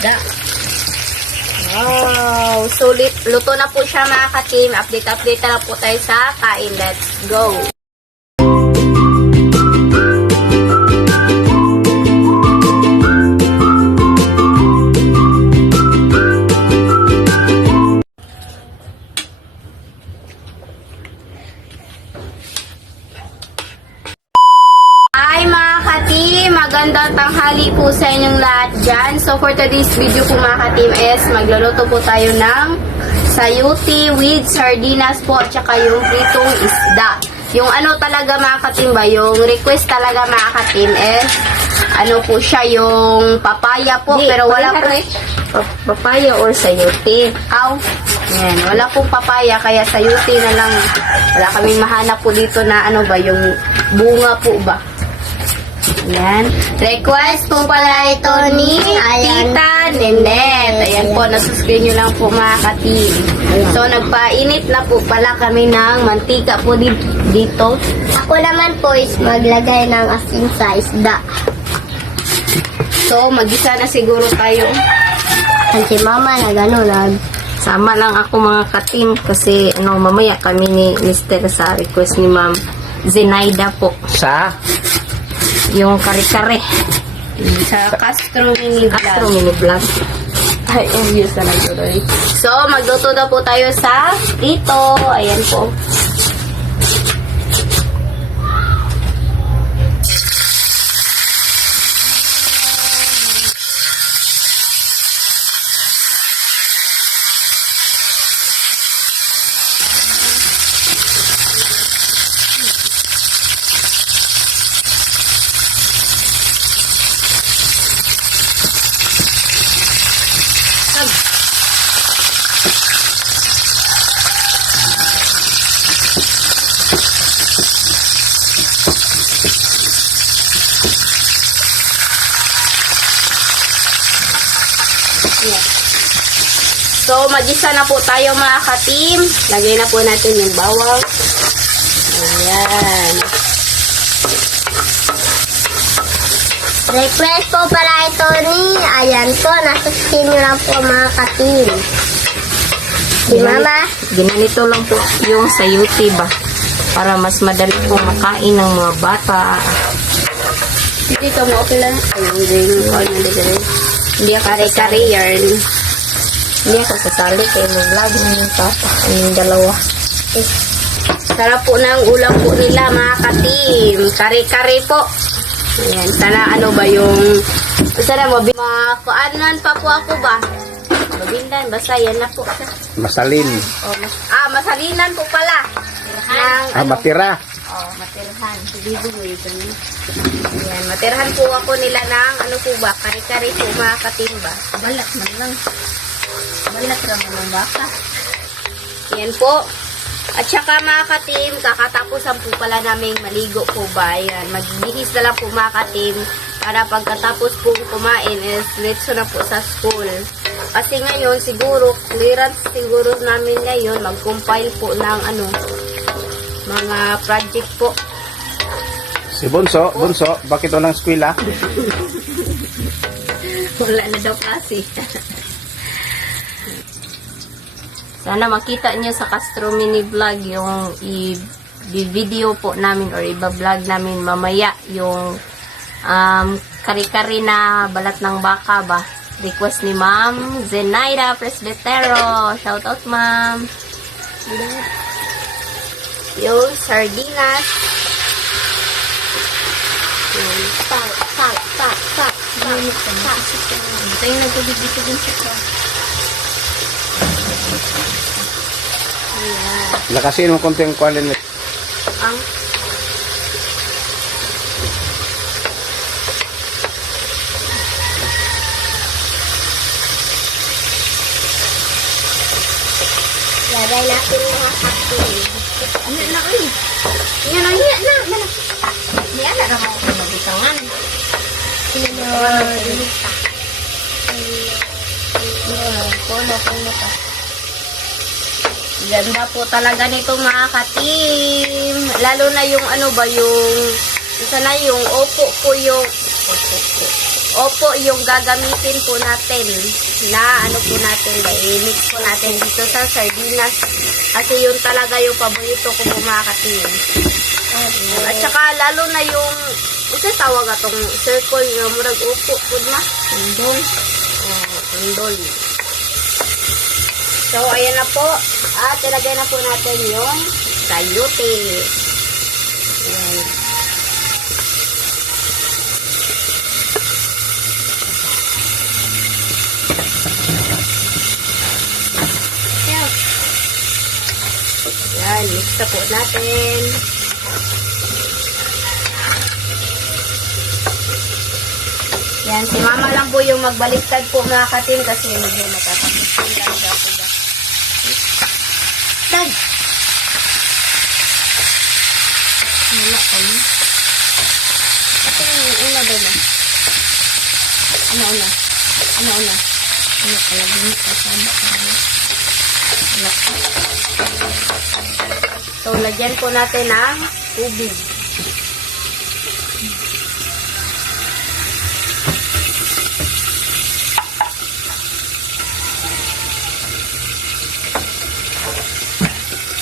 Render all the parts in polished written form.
isda. Wow! So, luto na po siya mga ka-team. Update na po tayo sa kain. Let's go! Magandang tanghali po sa inyong lahat dyan. So for today's video po mga ka-team is magluluto po tayo ng sayuti with sardinas po at saka yung pritong isda. Yung ano talaga mga ka-team ba, yung request talaga mga ka-team is ano po siya, yung papaya po. Pero wala po papaya or sayuti. Yan, wala pong papaya kaya sayuti na lang. Wala kaming mahanap po dito na ano ba, yung bunga po ba. Ayan. Request po pala ito ni Tita Nenet. Ayan po, nasa-screen nyo lang po mga ka-team. So, nagpainit na po pala kami ng mantika po dito. Ako naman po is maglagay ng asin sa isda. So, mag-isa na siguro tayo. At si mama na gano'n, Sama lang ako mga ka-team kasi mamaya kami ni Mr. sa request ni Ma'am Zenaida po. Sa? Yung kare-kare. Sa Castro Mini Vlog. Ay, yes na nagtuloy. So, magluto na po tayo sa dito. Ayan po. So, mag-isa na po tayo mga ka-team. Lagay na po natin yung bawang. Ayan. request po pala ito ni, ayan po, nasa skin nyo lang po mga ka-team. Si mama. Ginanito lang po yung sayuti ba. Para mas madali po makain ng mga bata. Dito mo, okay lang. Ayun, hindi kare-kare yarn. Hindi ako sasali kayo mag-vlog na yung papa. Yung dalawa. Sarap po ng ulam po nila mga ka-team. Kare-kare po. Ayan. Sana ano ba yung... Sana makuanan pa po ako ba? Mabindan. Basta yan na po siya. Masalin. Masalinan po pala. Matira. Matirahan. Ayan. Matirahan po ako nila ng ano po ba? Kare-kare po mga ka-team ba? Balat man lang. Balat naman ng baka. Yan po. At saka mga ka-team, kakatapusan po pala namin maligo po ba. Ayan. Magbihis na lang po mga ka-team para pagkatapos po kumain is let's na po sa school. Kasi ngayon siguro, clearance siguro namin ngayon, mag-compile po ng ano, mga project po. Si Bunso, bakit walang eskwela? Wala na daw kasi. Sana makita niyo sa Castro Mini Vlog yung i-video po namin or i-vlog namin mamaya yung kari-kari na balat ng baka ba. Request ni Ma'am Zenaida Presbitero. Shout out Ma'am. Yung sardinas. Tayo nagtubig dito din siya. Lakasin mo konti yung kwalin. Ang Lagay natin mga ka-team. ano na uy? Yan na, yan na. Yan na raw ako mabitangan. Puno pa. Ganda po talaga nito mga ka-team. Lalo na yung ano ba yung isa na yung opo po yung Opo, yung gagamitin po natin na ano po natin, i-mix po natin dito sa sardinas. Kasi yun talaga yung paborito ko po mga katim. At saka lalo na yung, isa tawag atong circle yung murag upo po na. Undol. Undol. So, ayan na po. At ilagay na po natin yung sayote. Ayan. Ayan, mix na po natin. Yan, si mama lang po yung magbaliktad po mga katim kasi medyo matatapisin lang siya po ba. Tag! Wala ko na. Ito yung una ba na? Ano una? Ano una? Ano pala bunit kasama ka na? Wala. So, lagyan po natin ng tubig.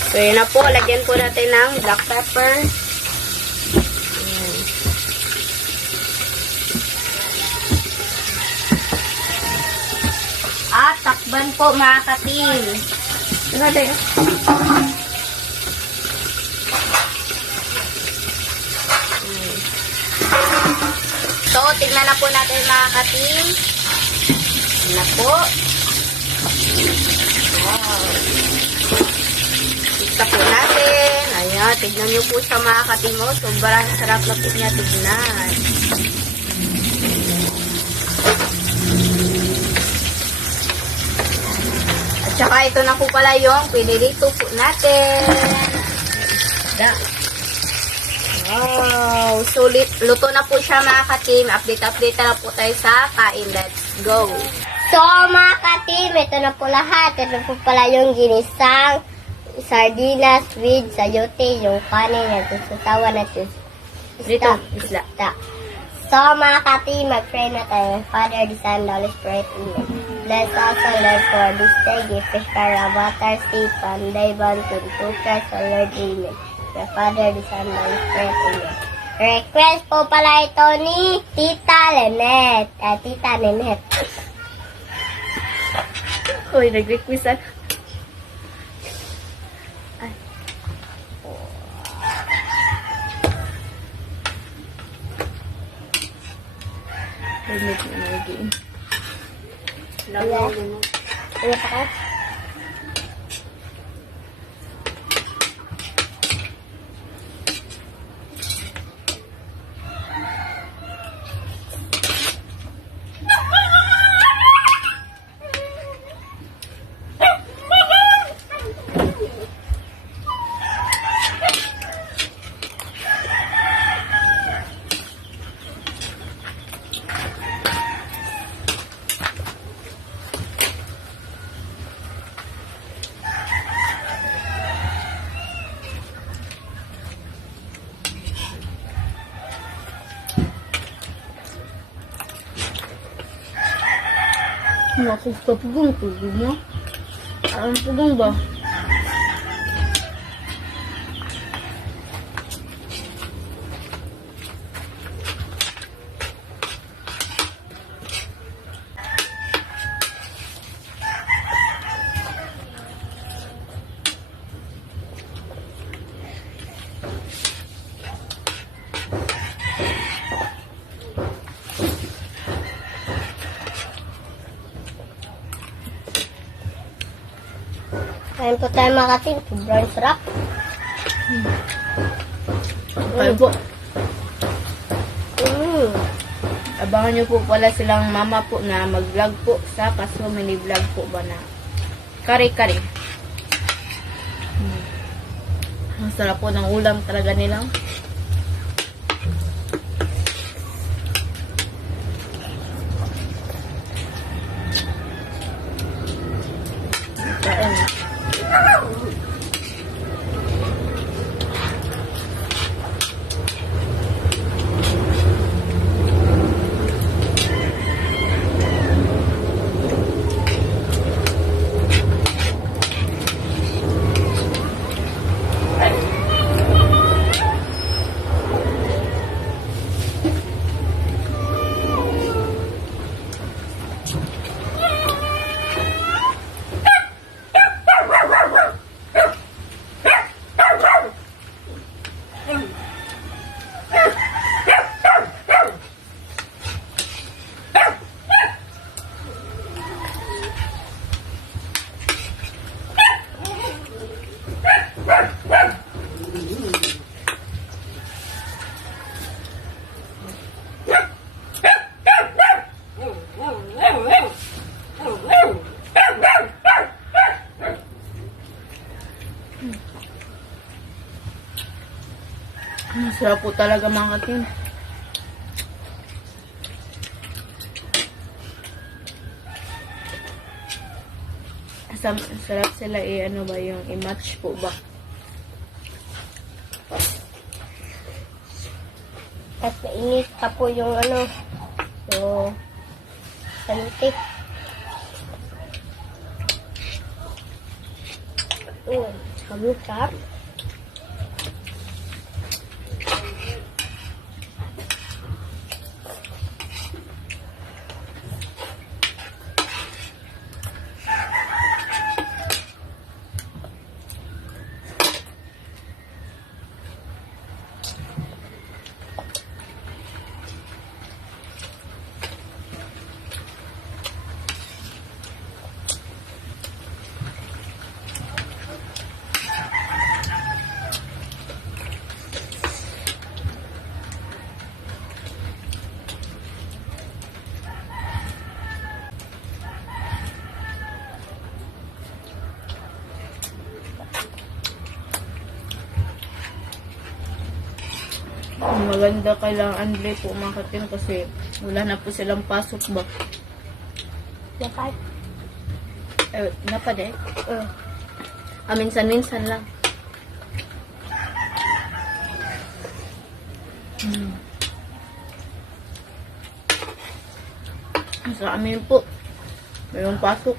So, yun na po. Lagyan po natin ng black pepper. Ayan. At takban po mga katim. Ano tayo? So, tignan na po natin mga katim. Ayan na po. Wow. Tignan po natin. Ayan, tignan nyo po siya mga katim. Sobrang sarap na po niya tignan. At saka ito na po pala yung pinilito po natin. Wow! So, luto na po siya mga katim. Update na po tayo sa kain. Let's go! So, mga katim, ito na po lahat. Ito po pala yung ginisang sardinas with sayote, yung kanin na susawa natin. Dito, isla. So, mga katim, mag-pray na tayo. Father, the Son, the Holy Spirit, Amen. Bless also, Lord, for this day. Give fish for avatar, sleep, and day bound to the two Christ, O Lord, Amen. The Father, the Son, the Holy Spirit, Amen. Request po pala ito ni Tita Lynette. Tita Lynette. Uy, nag-request ako. Ay. Limit na naging. Ano pa ka? Naku, kapugong tubig mo. Ang pugong ba? Kain po tayo mga katim. Sobrang sarap. Kayo po. Abangan nyo po pala silang mama po na mag-vlog po sa Kaso Mini Vlog po ba na kare-kare. Ang sarap po ng ulam talaga nilang. Kain. Sarap po talaga mga katim. Sarap sila ano ba yung i-match po ba? At mainit pa po yung ano, yung santik. Sarap. Maganda kailangan Andre po mga katim kasi wala na po silang pasok ba? Dapat. Napad eh. Minsan-minsan lang. Sa amin po, mayroong pasok.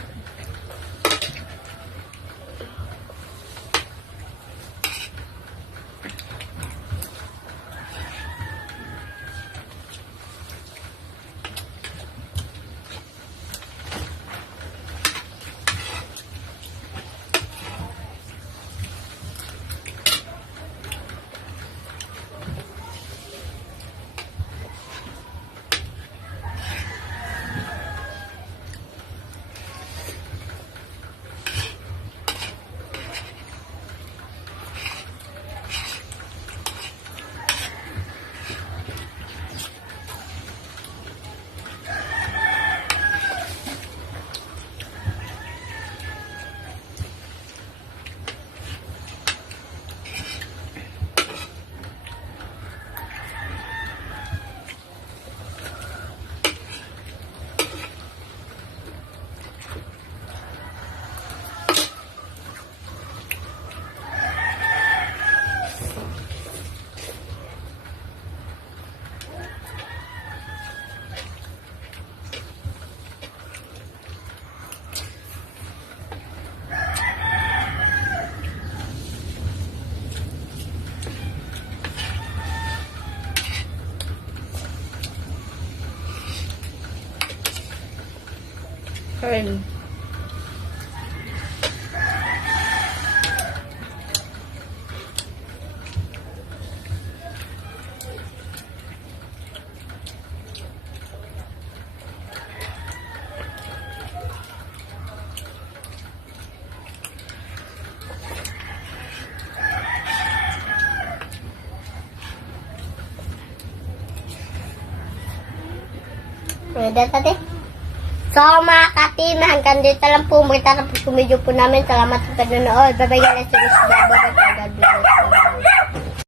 Kain. Dati. So, mga katim, hanggang dito lang po. Magtatapos yung video po namin. Salamat sa panonood. Bye-bye, guys. Bye-bye. God bless.